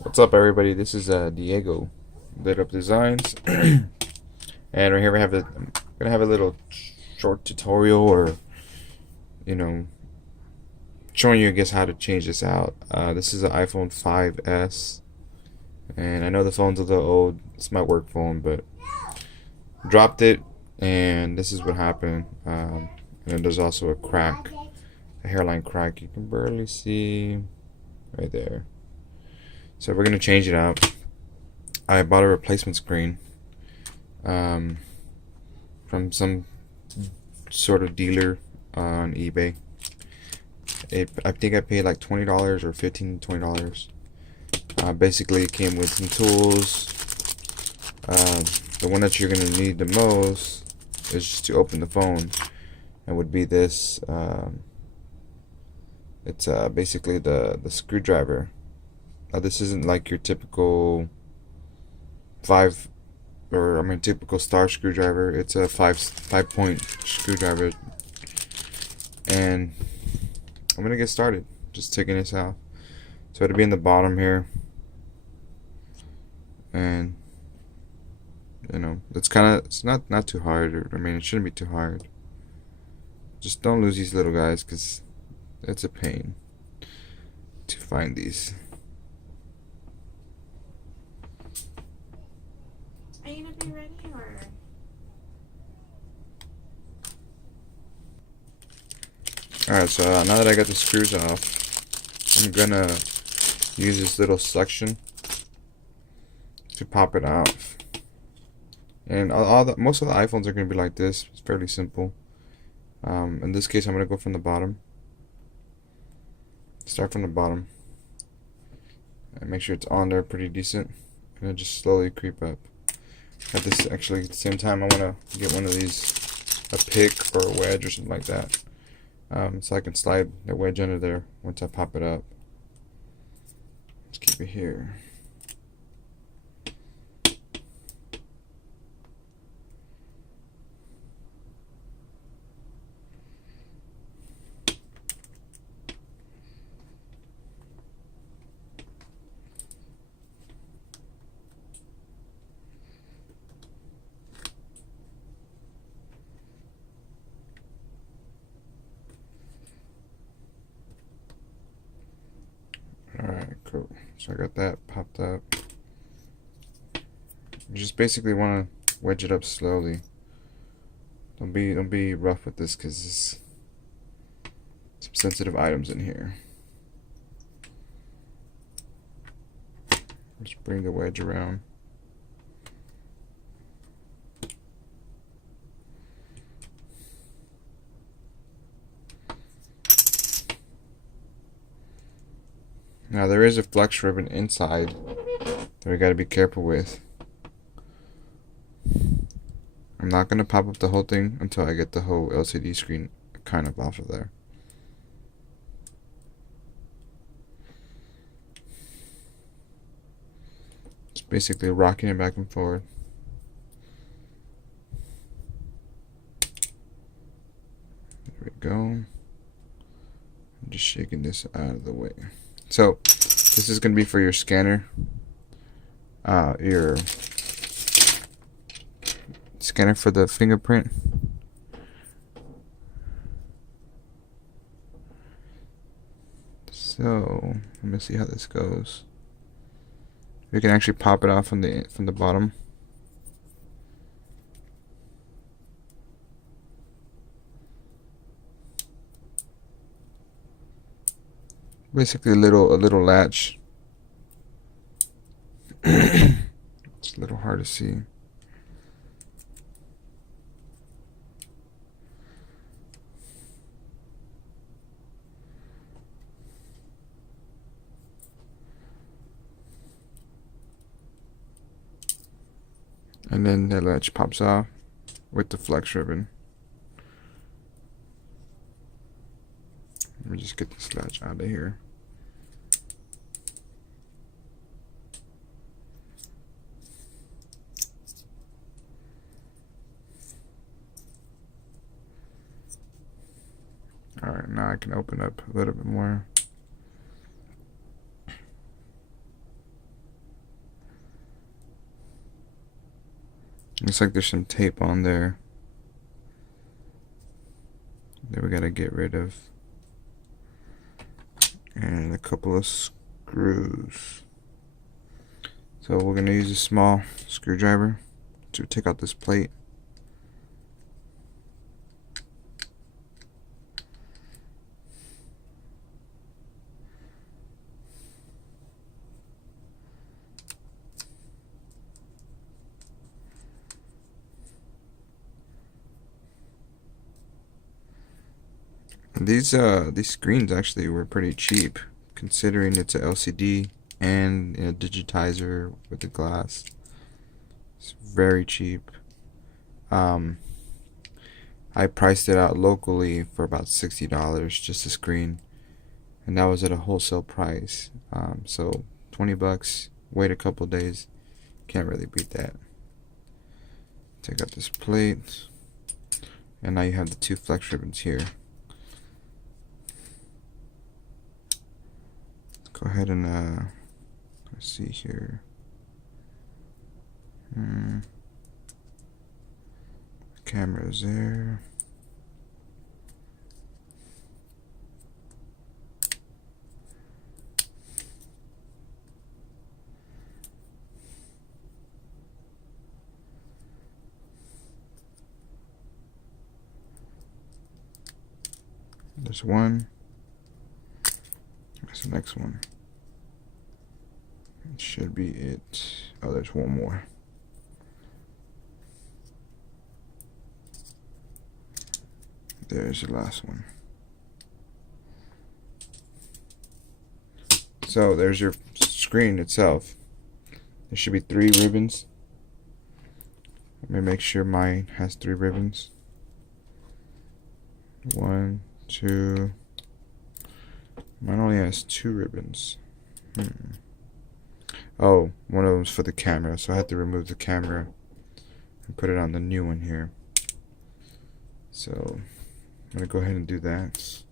What's up, everybody? This is Diego, Lit Up Designs, and right here I'm gonna have a little short tutorial, or you know, showing you, I guess, how to change this out. This is an iPhone 5S, and I know the phone's a little old. It's my work phone, but dropped it, and this is what happened. And then there's also a crack, a hairline crack. You can barely see right there. So we're gonna change it out. I bought a replacement screen um, from some sort of dealer on eBay. I think I paid like $20 or $15 to $20. Basically, it came with some tools. The one that you're gonna need the most is just to open the phone, and would be this. It's basically the screwdriver. This isn't like your typical typical star screwdriver. It's a five point screwdriver, and I'm gonna get started just taking this out. So it'll be in the bottom here, and it's not too hard. I mean, it shouldn't be too hard. Just don't lose these little guys, because it's a pain to find these. Are you gonna be ready or? Alright, so now that I got the screws off, I'm gonna use this little suction to pop it off. And most of the iPhones are gonna be like this. It's fairly simple. In this case, I'm gonna go from the bottom. Start from the bottom, and make sure it's on there pretty decent, and then just slowly creep up. At the same time, I wanna get one of these, a pick or a wedge or something like that. So I can slide the wedge under there once I pop it up. Let's keep it here. Alright, cool. So I got that popped up. You just basically want to wedge it up slowly. Don't be rough with this, because there's some sensitive items in here. Just bring the wedge around. Now there is a flex ribbon inside that we got to be careful with. I'm not going to pop up the whole thing until I get the whole LCD screen kind of off of there. It's basically rocking it back and forth. There we go. I'm just shaking this out of the way. So this is going to be for your scanner, your scanner for the fingerprint. So let me see how this goes. We can actually pop it off from the bottom. Basically a little latch. It's a little hard to see. And then the latch pops off with the flex ribbon. Let me just get this latch out of here. Alright, now I can open up a little bit more. Looks like there's some tape on there that we gotta get rid of. And a couple of screws. So we're gonna use a small screwdriver to take out this plate. These screens actually were pretty cheap, considering it's a LCD and a digitizer with the glass. It's very cheap. I priced it out locally for about $60 just a screen, and that was at a wholesale price. So $20. Wait a couple days, can't really beat that. Take out this plate, and now you have the two flex ribbons here. Go ahead and let's see here. Camera's there. There's one. That's the next one. It should be it. Oh, there's one more. There's the last one. So there's your screen itself. There should be 3 ribbons. Let me make sure mine has 3 ribbons. 1, 2. Mine only has 2 ribbons. Oh, one of them's for the camera, so I had to remove the camera and put it on the new one here. So I'm gonna go ahead and do that.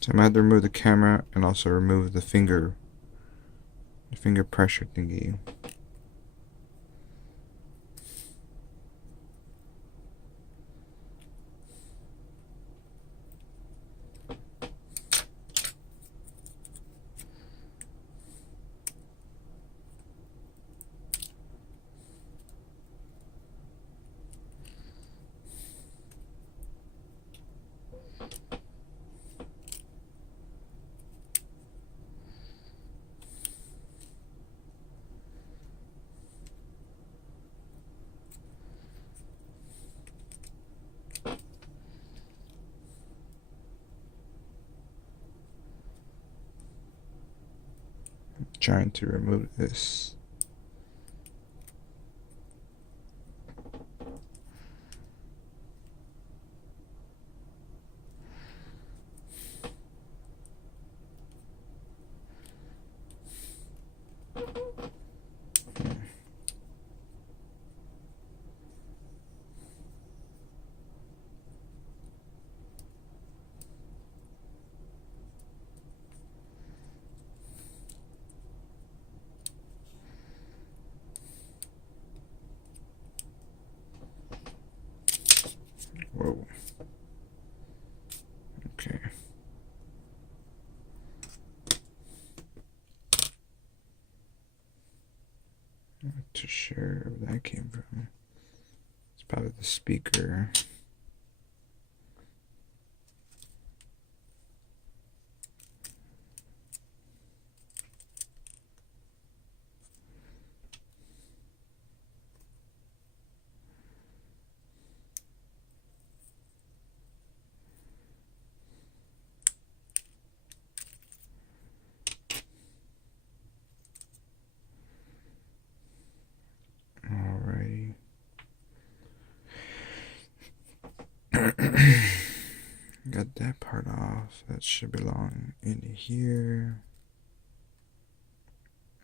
So I'm gonna have to remove the camera and also remove the finger pressure thingy. Trying to remove this. Whoa. Okay. Not too sure where that came from. It's probably the speaker. Alrighty. Got that part off. That should belong in here.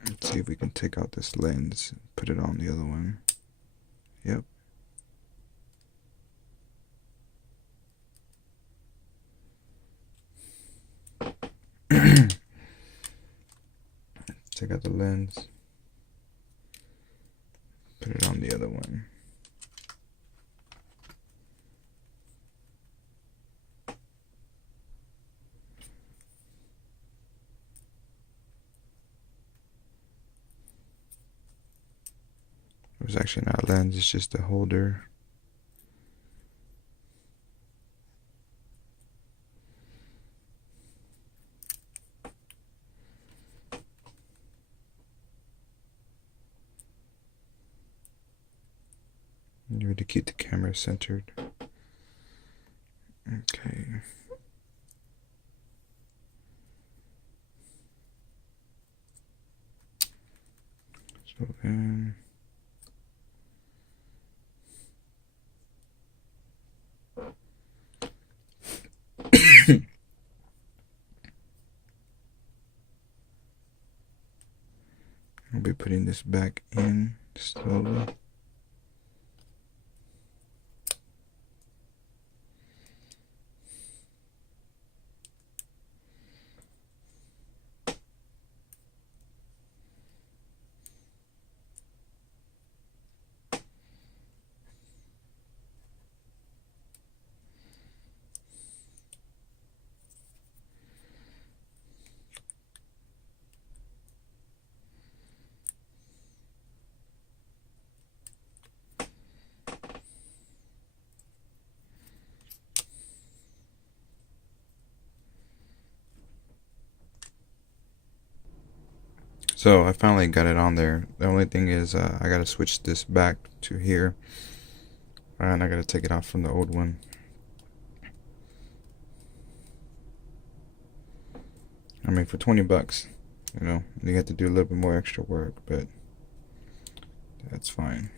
Let's see if we can take out this lens, put it on the other one. Yep. Take out the lens, put it on the other one. It was actually not a lens, it's just a holder. You need to keep the camera centered. Okay. So then I'll be putting this back in slowly. So I finally got it on there. The only thing is I gotta switch this back to here, and I gotta take it off from the old one. I mean, for 20 bucks, you know, you have to do a little bit more extra work, but that's fine.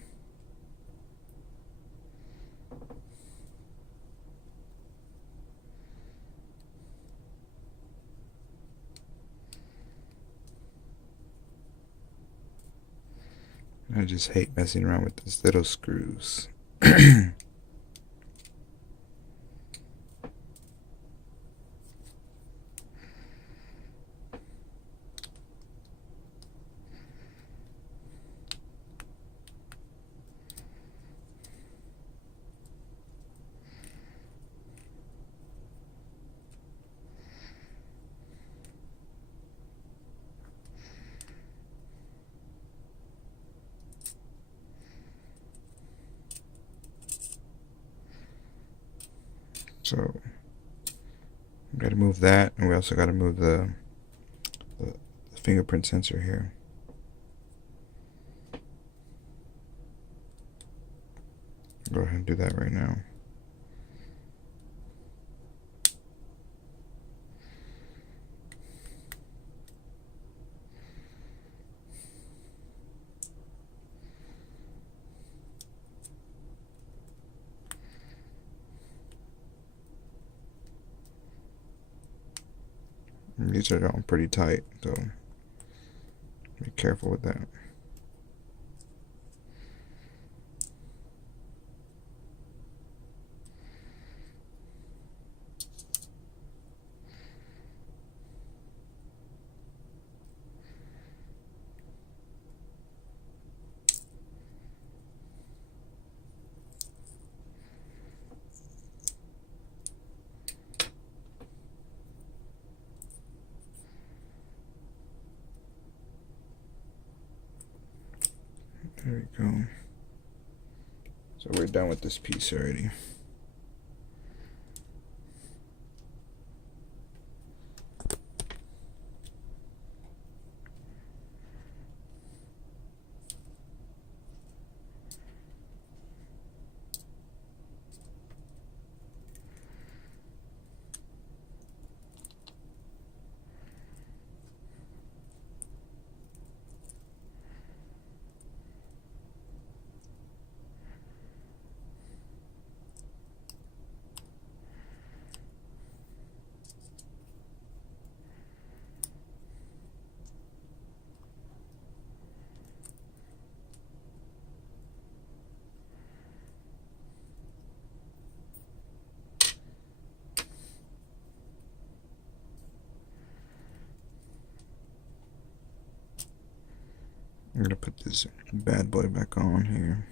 I just hate messing around with these little screws. So we gotta move that, and we also gotta move the fingerprint sensor here. Go ahead and do that right now. These are all pretty tight, so be careful with that. There we go. So we're done with this piece already. I'm gonna put this bad boy back on here.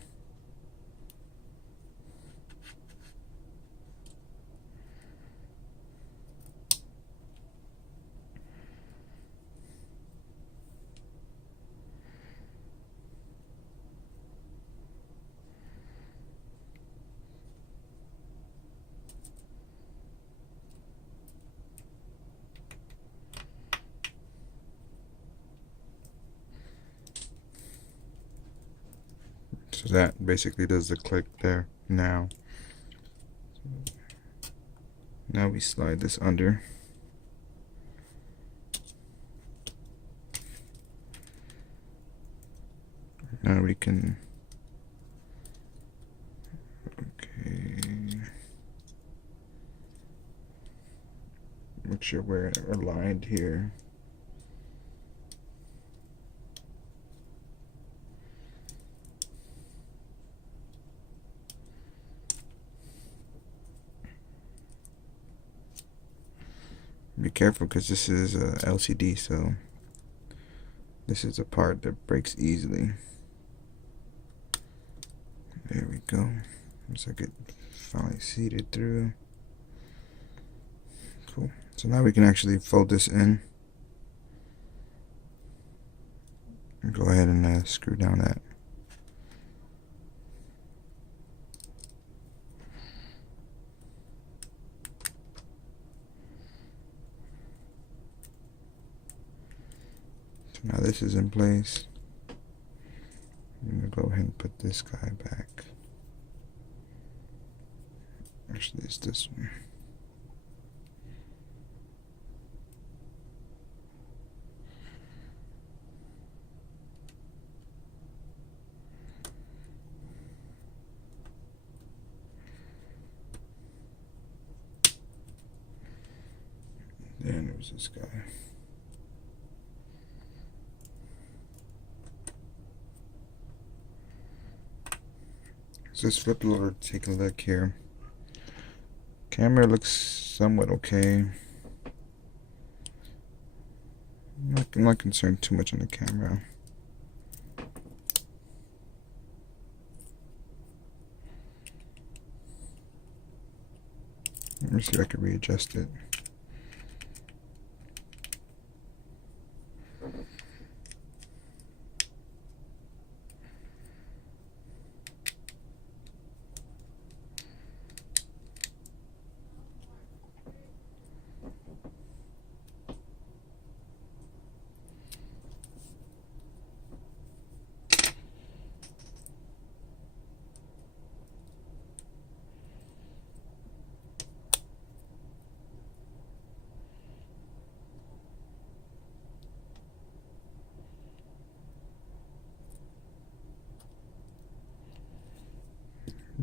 So that basically does the click there now. Now we slide this under. Now we can, okay, make sure we're aligned here. Be careful because this is a LCD, so this is a part that breaks easily. There we go. Looks like it finally seated through. Cool. So now we can actually fold this in. And go ahead and screw down that. So now this is in place. I'm going to go ahead and put this guy back. Actually, it's this one. Then it was this guy. So let's flip it over, take a look here. Camera looks somewhat okay. I'm not concerned too much on the camera. Let me see if I can readjust it.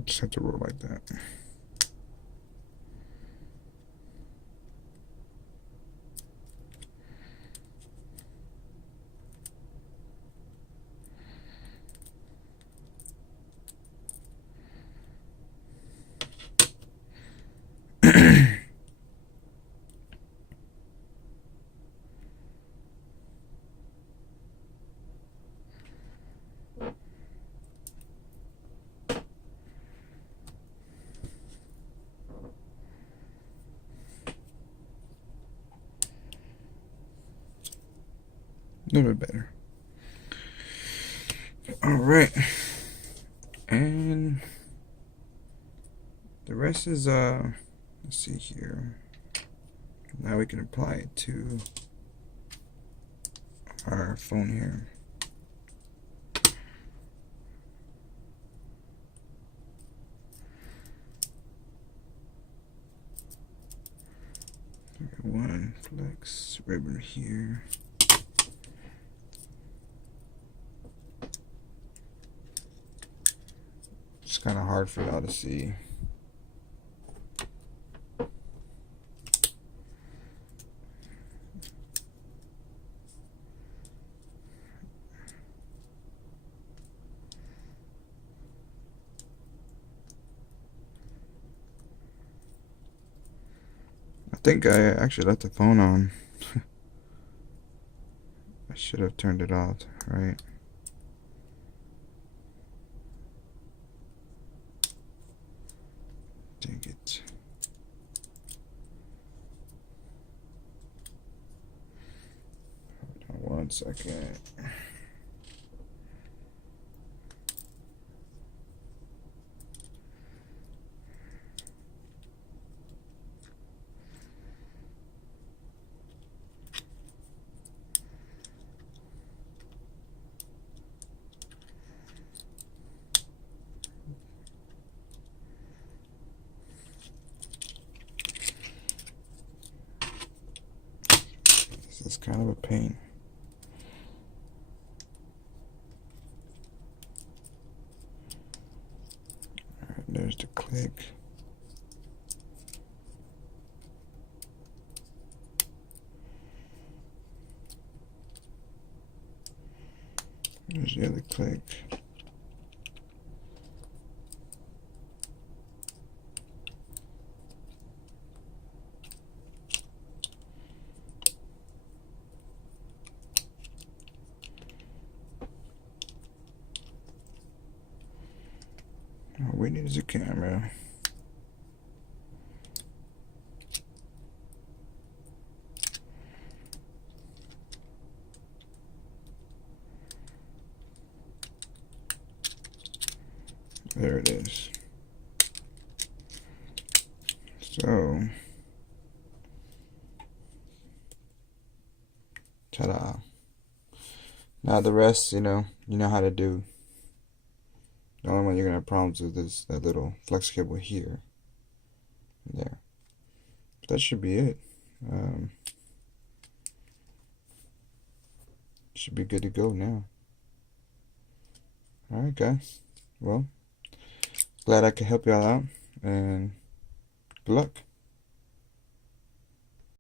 Just have to roll like that. A little bit better. All right, and the rest is let's see here. Now we can apply it to our phone here. One flex ribbon here. It's kind of hard for y'all to see. I think I actually left the phone on. I should have turned it off, right? 1 second. This is kind of a pain. Alright, there's the click. There's the other click. All we need is a camera. There it is. So, ta-da. Now the rest, you know how to do. The only one you're gonna have problems with is that little flex cable here. There. But that should be it. Should be good to go now. Alright guys. Well, glad I could help y'all out, and good luck.